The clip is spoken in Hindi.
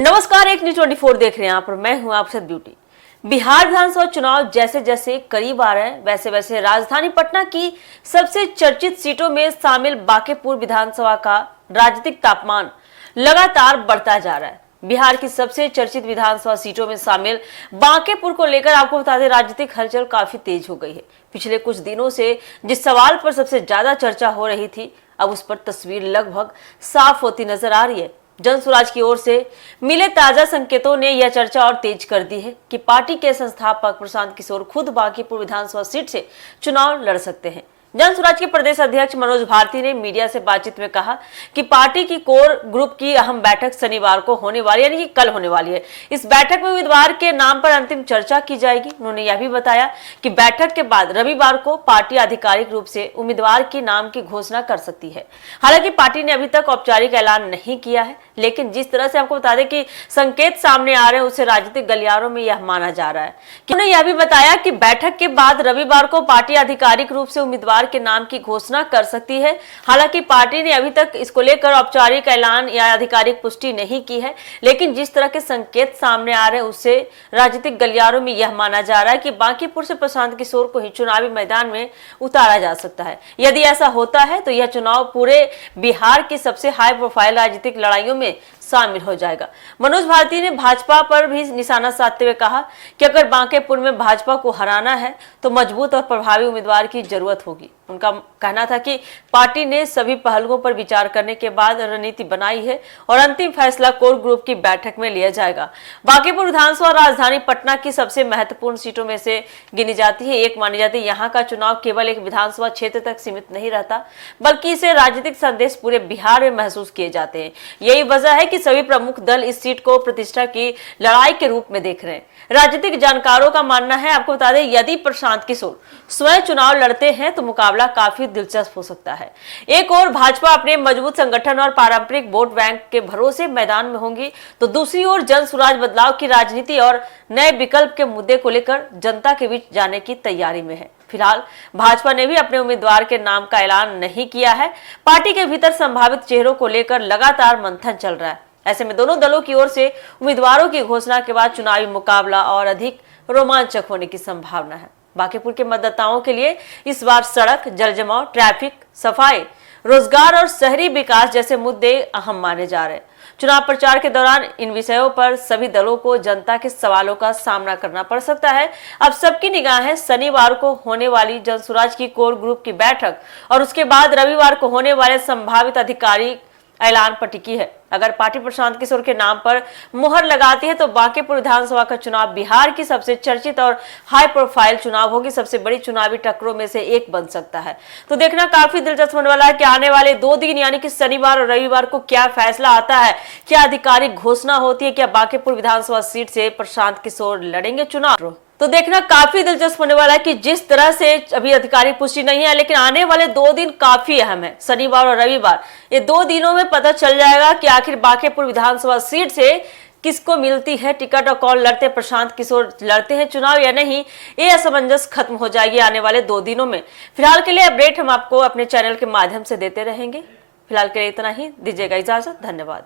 नमस्कार, एक न्यूज 24 देख रहे हैं। यहाँ पर मैं हूँ आपसे ब्यूटी। बिहार विधानसभा चुनाव जैसे जैसे करीब आ रहे हैं वैसे वैसे राजधानी पटना की सबसे चर्चित सीटों में शामिल बांकेपुर विधानसभा का राजनीतिक तापमान लगातार बढ़ता जा रहा है। बिहार की सबसे चर्चित विधानसभा सीटों में शामिल बांकेपुर को लेकर आपको बता दें, राजनीतिक हलचल काफी तेज हो गई है। पिछले कुछ दिनों से जिस सवाल पर सबसे ज्यादा चर्चा हो रही थी, अब उस पर तस्वीर लगभग साफ होती नजर आ रही है। जनसुराज की ओर से मिले ताजा संकेतों ने यह चर्चा और तेज कर दी है कि पार्टी के संस्थापक प्रशांत किशोर खुद बांकीपुर विधानसभा सीट से चुनाव लड़ सकते हैं। जनसुराज के प्रदेश अध्यक्ष मनोज भारती ने मीडिया से बातचीत में कहा कि पार्टी की कोर ग्रुप की अहम बैठक शनिवार को होने वाली, यानी कि कल होने वाली है। इस बैठक में उम्मीदवार के नाम पर अंतिम चर्चा की जाएगी। उन्होंने यह भी बताया कि बैठक के बाद रविवार को पार्टी आधिकारिक रूप से उम्मीदवार के नाम की घोषणा कर सकती है। हालांकि पार्टी ने अभी तक औपचारिक ऐलान नहीं किया है, लेकिन जिस तरह से आपको बता दें कि संकेत सामने आ रहे हैं, उसे राजनीतिक गलियारों में यह माना जा रहा है। उन्होंने यह भी बताया कि बैठक के बाद रविवार को पार्टी आधिकारिक रूप से उम्मीदवार के नाम की घोषणा कर सकती है। हालांकि पार्टी ने अभी तक इसको लेकर औपचारिक ऐलान या आधिकारिक पुष्टि नहीं की है, लेकिन जिस तरह के संकेत सामने आ रहे हैं उससे राजनीतिक गलियारों में यह माना जा रहा है कि बांकीपुर से प्रशांत किशोर को ही चुनावी मैदान में उतारा जा सकता है। यदि ऐसा होता है तो यह चुनाव पूरे बिहार की सबसे हाई प्रोफाइल राजनीतिक लड़ाइयों में शामिल हो जाएगा। मनोज भारती ने भाजपा पर भी निशाना साधते हुए कहा कि अगर बांकेपुर में भाजपा को हराना है तो मजबूत और प्रभावी उम्मीदवार की जरूरत होगी। उनका कहना था कि पार्टी ने सभी पहलुओं पर विचार करने के बाद रणनीति बनाई है और अंतिम फैसला कोर ग्रुप की बैठक में लिया जाएगा। बांकेपुर विधानसभा राजधानी पटना की सबसे महत्वपूर्ण सीटों में से गिनी जाती है। एक मानी जाती है यहाँ का चुनाव केवल एक विधानसभा क्षेत्र तक सीमित नहीं रहता, बल्कि इसे राजनीतिक संदेश पूरे बिहार में महसूस किए जाते हैं। यही वजह है कि सभी प्रमुख दल इस सीट को प्रतिष्ठा की लड़ाई के रूप में देख रहे हैं। राजनीतिक जानकारों का मानना है, आपको बता दें, यदि प्रशांत किशोर स्वयं चुनाव लड़ते हैं तो मुकाबला काफी दिलचस्प हो सकता है। एक और भाजपा अपने मजबूत संगठन और पारंपरिक वोट बैंक के भरोसे मैदान में होंगी, तो दूसरी ओर जनसुराज बदलाव की राजनीति और नए विकल्प के मुद्दे को लेकर जनता के बीच जाने की तैयारी में है। फिलहाल भाजपा ने भी अपने उम्मीदवार के नाम का ऐलान नहीं किया है। पार्टी के भीतर संभावित चेहरों को लेकर लगातार मंथन चल रहा है। ऐसे में दोनों दलों की ओर से उम्मीदवारों की घोषणा के बाद चुनावी मुकाबला और अधिक रोमांचक होने की संभावना है। बांकीपुर के मतदाताओं के लिए इस बार सड़क, जलजमाव, ट्रैफिक, सफाई, रोजगार और शहरी विकास जैसे मुद्दे अहम माने जा रहे हैं। चुनाव प्रचार के दौरान इन विषयों पर सभी दलों को जनता के सवालों का सामना करना पड़ सकता है। अब सबकी निगाहें शनिवार को होने वाली जनसुराज की कोर ग्रुप की बैठक और उसके बाद रविवार को होने वाले संभावित आधिकारिक ऐलान पर टिकी है। अगर पार्टी प्रशांत किशोर के नाम पर मुहर लगाती है तो बांकीपुर विधानसभा का चुनाव बिहार की सबसे चर्चित और हाई प्रोफाइल चुनाव होगी, सबसे बड़ी चुनावी टक्करों में से एक बन सकता है। तो देखना काफी दिलचस्प होने वाला है कि आने वाले 2 दिन यानी कि शनिवार और रविवार को क्या फैसला आता है, क्या आधिकारिक घोषणा होती है, क्या बांकीपुर विधानसभा सीट से प्रशांत किशोर लड़ेंगे चुनाव। तो देखना काफी दिलचस्प होने वाला है कि जिस तरह से अभी आधिकारिक पुष्टि नहीं है, लेकिन आने वाले 2 दिन काफी अहम है, शनिवार और रविवार। ये 2 दिनों में पता चल जाएगा कि आखिर बांकीपुर विधानसभा सीट से किसको मिलती है टिकट और कौन लड़ते, प्रशांत किशोर लड़ते हैं चुनाव या नहीं। ये असमंजस खत्म हो जाएगी आने वाले 2 दिनों में। फिलहाल के लिए अपडेट हम आपको अपने चैनल के माध्यम से देते रहेंगे। फिलहाल के लिए इतना ही, दीजिएगा इजाजत, धन्यवाद।